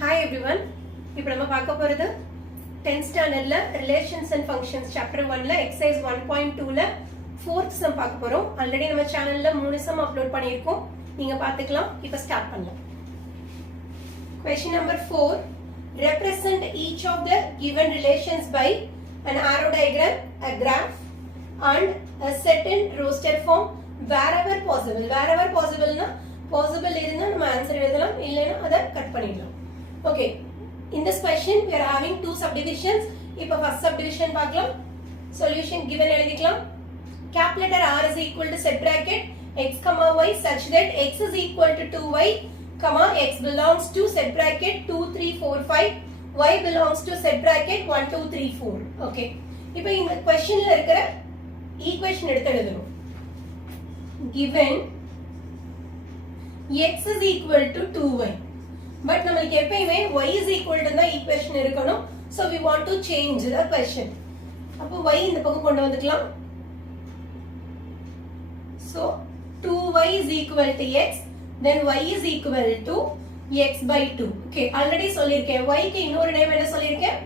Hi everyone. இப்போ நம்ம பார்க்க போறது 10th ஸ்டாண்டர்ட்ல ரிலேஷன்ஸ் அண்ட் ஃபங்க்ஷன்ஸ் சாப்டர் 1ல எக்ஸசைஸ் 1.2ல 4th சம் பார்க்க போறோம். ஆல்ரெடி நம்ம சேனல்ல 3 சம் அப்லோட் பண்ணியிருக்கோம். நீங்க பார்த்துக்கலாம். இப்போ ஸ்டார்ட் பண்ணலாம். Question number 4. Represent each of the given relations by an arrow diagram, a graph and a set in roster form wherever possible. Wherever possible na possible இருந்தா நம்ம ஆன்சர் எழுதலாம், இல்லைன்னா அதை கட் பண்ணிடலாம். Okay, in this question we are having two subdivisions. இப்போ first subdivision பார்க்கலாம். Solution given எழுதிக்கலாம். Cap letter R is equal to set bracket x comma y such that x is equal to 2y comma x belongs to set bracket 2 3 4 5, y belongs to set bracket 1 2 3 4. Okay, இப்போ இந்த questionல இருக்கிற equation எடுத்து எழுதணும். Given x is equal to 2y, but நம்மளுக்கு எப்பயுமே y is equal to தான் equation இருக்கணும். So we want to change the question. அப்போ y இந்த பக்கம் கொண்டு வந்துக்கலாம். So 2y is equal to x, then y is equal to x by 2. Okay, already சொல்லிருக்கேன். y க்கு இன்னொரு நேம் என்ன சொல்லிருக்கேன்?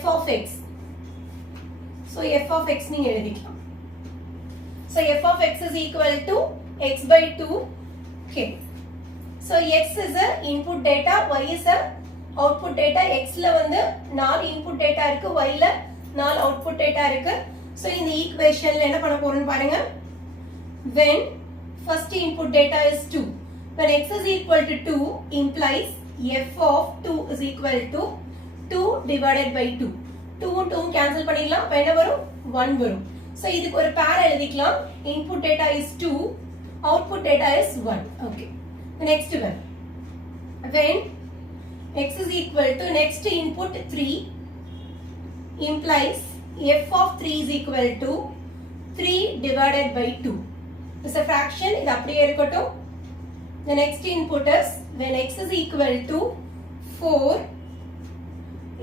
f of x. So f of x நீங்க எழுதிக்கலாம். So f of x is equal to x by 2. Okay. So x is a input data, y is a output data. X ல வந்து 4 input data இருக்கு, y ல 4 output data இருக்கு. So இந்த equationல என்ன பண்ண போறோம்னு பாருங்க. When first input data is 2, when x is equal to 2 implies f of 2 is equal to 2 divided by 2. 2 and 2 cancel பண்ணிடலாம். அப்ப என்ன வரும்? 1 வரும். So இதுக்கு ஒரு pair எழுதிக்கலாம். Input data is 2, output data is 1. Okay. The next one, when x is equal to next input 3 implies f of 3 is equal to 3 divided by 2. It's a fraction. இது அப்படியே இருக்கட்டும். The next input is when x is equal to 4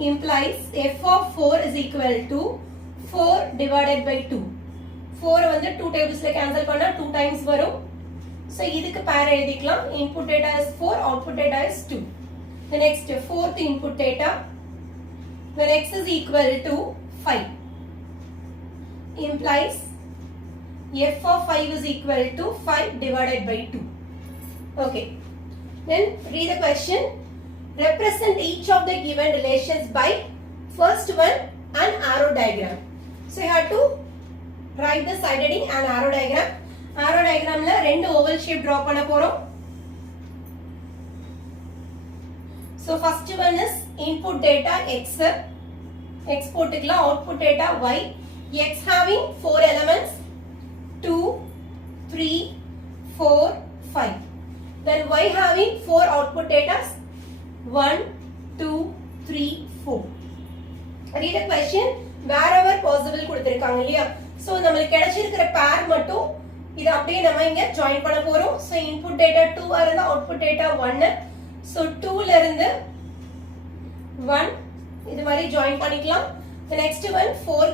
implies f of 4 is equal to 4 divided by 2. 4 வந்து 2 tablesல cancel பண்ணா 2 times வரும். So இதுக்கு pair எழுதிக்கலாம். Input data is 4, output data is 2. The next fourth input data, when x is equal to 5 implies f of 5 is equal to 5 divided by 2. Okay, then read the question. Represent each of the given relations by first one an arrow diagram. So you have to write the side heading and arrow diagram. Arrow diagramல ரெண்டு oval shape draw பண்ண போறோம். So first one is input data x, x போட்டுக்கலாம். Output data y. X having 4 elements 2 3 4 5. Then y having 4 output data 1 2 3 4. Read the question. Wherever possible கொடுத்திருக்காங்க இல்லையா? So நமக்கு கிடைச்சிருக்கிற pair மட்டும் இது அப்படியே நம்ம இங்க ஜாயின் பண்ண போறோம். So input data 2 ஆ இருந்தா output data 1. So 2 ல இருந்து 1 இது மாதிரி ஜாயின் பண்ணிக்கலாம். The next one 4,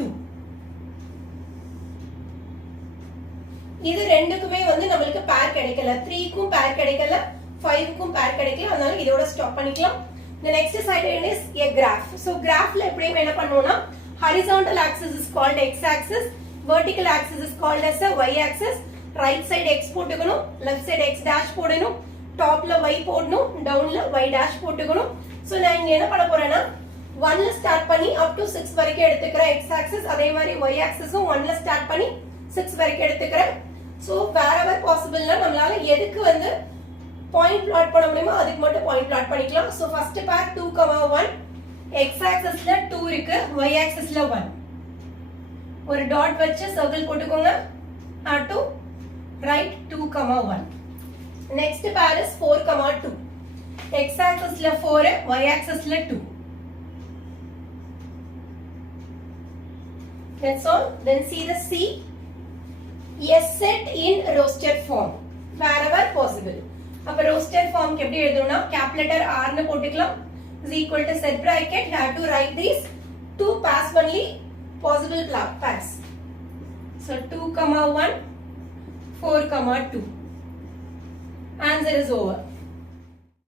2. இது ரெண்டுக்குமே வந்து நமக்கு pair கிடைக்கல. 3 க்கும் pair கிடைக்கல, 5 க்கும் pair கிடைக்கல. அதனால இதோட ஸ்டாப் பண்ணிக்கலாம். The next side is a graph. So graphல எப்படியும் என்ன பண்ணுவோம்னா horizontal axis is called x axis, vertical axis is called as a y axis. Right side x போட்டுக்கணும், left side x dash போடணும், topல y போடணும், downல y dash போட்டுக்கணும். So நான் இங்க என்ன பண்ண போறேன்னா 1ல ஸ்டார்ட் பண்ணி up to 6 வரைக்கும் எடுத்துக்கறேன் x axis. அதே மாதிரி y axisம் 1ல ஸ்டார்ட் பண்ணி 6 வரைக்கும் எடுத்துக்கறேன். So wherever possible னா நம்மளால எதுக்கு வந்து பாயிண்ட் பிளாட் பண்ண முடியுமோ அதுக்கு மட்டும் பாயிண்ட் பிளாட் பண்ணிக்கலாம். So first pair 2, 1. x axisல 2 இருக்கு, y axisல 1. ஒரு டாட் வச்சு சர்க்கிள் போட்டுக்கோங்க. Have to write 2, 1. Next pair is 4, 2. X axisல 4, y axisல 2. That's all. Then see the C. S set in roster form wherever possible. அப்ப roster form எப்படி எழுதணும்னா cap letter R னு போட்டுக்கலாம். Is equal to set bracket. You have to write these two pairs only possible pairs. So 2, 1, 4, 2. Answer is over.